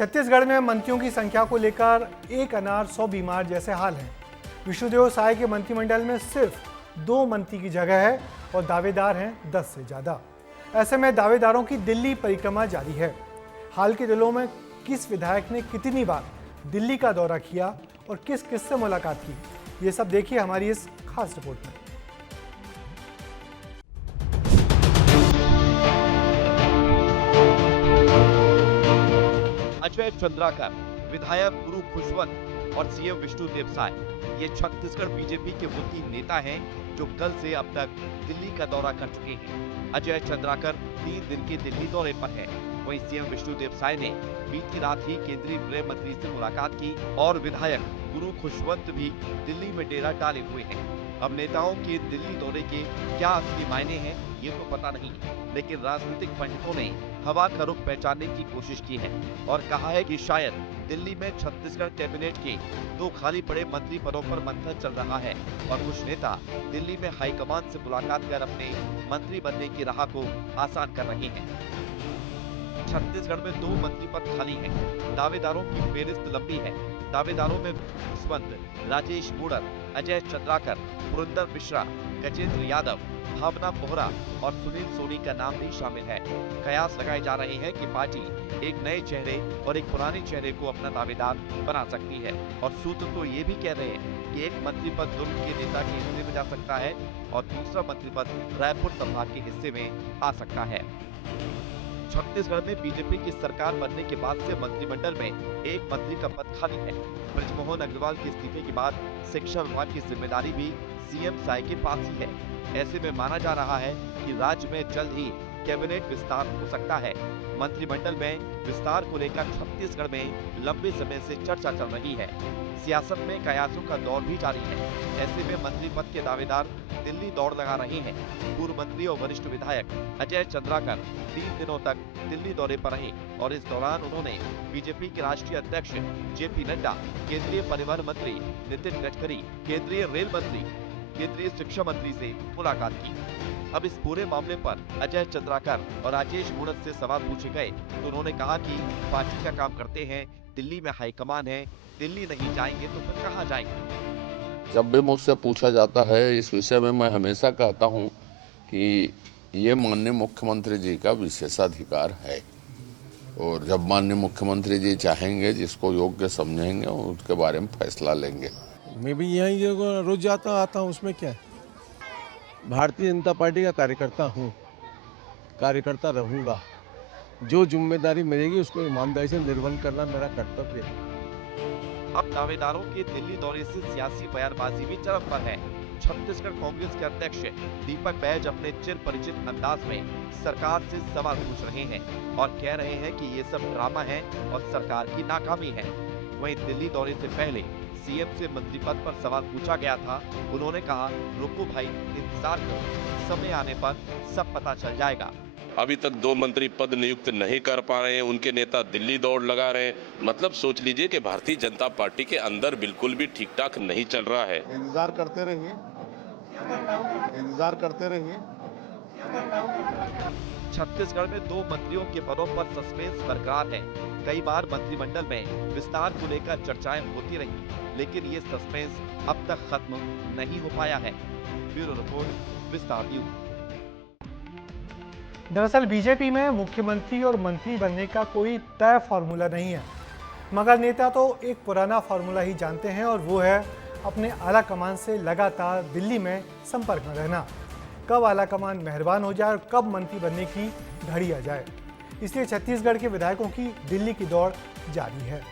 छत्तीसगढ़ में मंत्रियों की संख्या को लेकर एक अनार 100 बीमार जैसे हाल हैं। विष्णुदेव साय के मंत्रिमंडल में सिर्फ 2 मंत्री की जगह है और दावेदार हैं 10 से ज्यादा। ऐसे में दावेदारों की दिल्ली परिक्रमा जारी है। हाल के दिनों में किस विधायक ने कितनी बार दिल्ली का दौरा किया और किस किस से मुलाकात की, ये सब देखिए हमारी इस खास रिपोर्ट में। अजय चंद्राकर, विधायक गुरु खुशवंत और सीएम विष्णुदेव साय, ये छत्तीसगढ़ बीजेपी के वो 3 नेता हैं जो कल से अब तक दिल्ली का दौरा कर चुके हैं। अजय चंद्राकर 3 दिन के दिल्ली दौरे पर हैं। वहीं सीएम विष्णुदेव साय ने बीती रात ही केंद्रीय गृह मंत्री से मुलाकात की और विधायक गुरु खुशवंत भी दिल्ली में डेरा डाले हुए हैं। अब नेताओं के दिल्ली दौरे के क्या असली मायने हैं ये तो पता नहीं, लेकिन राजनीतिक पंडितों ने हवा का रुख पहचानने की कोशिश की है और कहा है कि शायद दिल्ली में छत्तीसगढ़ कैबिनेट के 2 खाली पड़े मंत्री पदों पर मंथन चल रहा है और कुछ नेता दिल्ली में हाईकमान से मुलाकात कर अपने मंत्री बनने की राह को आसान कर रहे हैं। छत्तीसगढ़ में 2 मंत्री पद खाली हैं। दावेदारों की फेहरिस्त लंबी है। दावेदारों में खुशवंत, राजेश मूणत, अजय चंद्राकर, पुरंदर मिश्रा, गजेंद्र यादव, भावना बोहरा और सुनील सोनी का नाम भी शामिल है। कयास लगाए जा रहे हैं कि पार्टी एक नए चेहरे और एक पुराने चेहरे को अपना दावेदार बना सकती है और सूत्र तो ये भी कह रहे हैं कि एक मंत्री पद दुर्ग के नेता के हिस्से में जा सकता है और दूसरा मंत्री पद रायपुर संभाग के हिस्से में आ सकता है। छत्तीसगढ़ में बीजेपी की सरकार बनने के बाद से मंत्रिमंडल में एक मंत्री का पद खाली है। बृजमोहन अग्रवाल के इस्तीफे के बाद शिक्षा विभाग की जिम्मेदारी भी सीएम साय के पास ही है। ऐसे में माना जा रहा है कि राज्य में जल्द ही कैबिनेट विस्तार हो सकता है। मंत्रिमंडल में विस्तार को लेकर छत्तीसगढ़ में लंबे समय से चर्चा चल रही है। सियासत में कयासों का दौर भी जारी है। ऐसे में मंत्री पद के दावेदार दिल्ली दौड़ लगा रहे हैं। पूर्व मंत्री और वरिष्ठ विधायक अजय चंद्राकर 3 दिनों तक दिल्ली दौरे पर रहे और इस दौरान उन्होंने बीजेपी के राष्ट्रीय अध्यक्ष जेपी नड्डा, केंद्रीय परिवहन मंत्री नितिन गडकरी, केंद्रीय रेल मंत्री, केंद्रीय शिक्षा मंत्री से मुलाकात की। अब इस पूरे मामले पर अजय चंद्राकर और राजेश मूणत से सवाल पूछे गए तो उन्होंने कहा कि पार्टी का काम करते हैं, दिल्ली में हाईकमान है, दिल्ली नहीं जाएंगे तो फिर कहाँ जाएंगे। जब भी मुझसे पूछा जाता है इस विषय में, मैं हमेशा कहता हूं कि ये माननीय मुख्यमंत्री जी का विशेषाधिकार है और जब माननीय मुख्यमंत्री जी चाहेंगे, जिसको योग्य समझेंगे, उसके बारे में फैसला लेंगे। मैं भी यहीं रोज आता हूँ, उसमें क्या है। भारतीय जनता पार्टी का कार्यकर्ता हूँ, कार्यकर्ता रहूँगा। जो जिम्मेदारी मिलेगी उसको ईमानदारी से निर्वहन करना मेरा कर्तव्य है। अब दावेदारों के दिल्ली दौरे से सियासी बयानबाजी भी चरम पर है। छत्तीसगढ़ कांग्रेस के अध्यक्ष दीपक बैज अपने चिर परिचित अंदाज में सरकार से सवाल पूछ रहे हैं और कह रहे हैं कि ये सब ड्रामा है और सरकार की नाकामी है। वहीं दिल्ली दौरे से पहले सीएम से मंत्री पद पर सवाल पूछा गया था। उन्होंने कहा, रुको भाई, इंतजार करो, समय आने पर सब पता चल जाएगा। अभी तक 2 मंत्री पद नियुक्त नहीं कर पा रहे हैं, उनके नेता दिल्ली दौड़ लगा रहे हैं। मतलब सोच लीजिए कि भारतीय जनता पार्टी के अंदर बिल्कुल भी ठीक ठाक नहीं चल रहा है। इंतजार करते रहिए, इंतजार करते रहिए। छत्तीसगढ़ में 2 मंत्रियों के पदों पर सस्पेंस बरकरार है। कई बार मंत्रिमंडल में विस्तार को लेकर चर्चाएं होती रही, लेकिन ये सस्पेंस अब तक खत्म नहीं हो पाया है। ब्यूरो रिपोर्ट, विस्तार न्यूज। दरअसल बीजेपी में मुख्यमंत्री और मंत्री बनने का कोई तय फॉर्मूला नहीं है, मगर नेता तो एक पुराना फॉर्मूला ही जानते हैं और वो है अपने आला कमान से लगातार दिल्ली में संपर्क में रहना। कब आला कमान मेहरबान हो जाए और कब मंत्री बनने की घड़ी आ जाए, इसलिए छत्तीसगढ़ के विधायकों की दिल्ली की दौड़ जारी है।